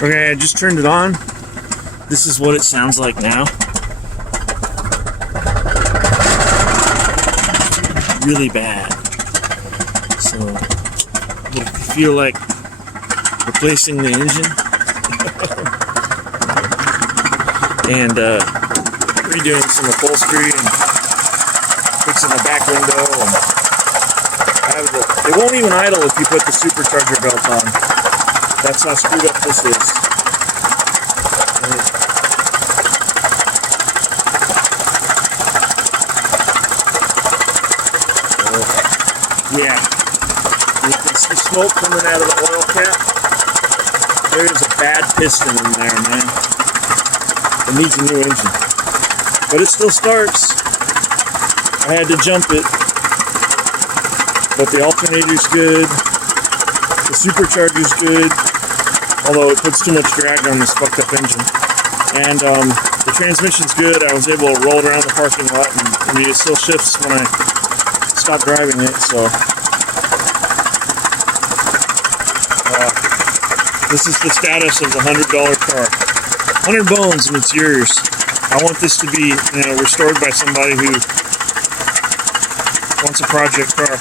Okay, I just turned it on. This is what it sounds like now. Really bad. So, if you feel like replacing the engine and redoing some upholstery and fixing the back window, and it won't even idle if you put the supercharger belt on. That's how screwed up this is. Yeah, you can see smoke coming out of the oil cap. There's a bad piston in there, man. It needs a new engine. But it still starts. I had to jump it. But the alternator's good. The supercharger's good. Although it puts too much drag on this fucked up engine. And the transmission's good. I was able to roll it around the parking lot. And I mean, it still shifts when I stop driving it, so this is the status of the $100 car. 100 bones and it's yours. I want this to be, restored by somebody who wants a project car.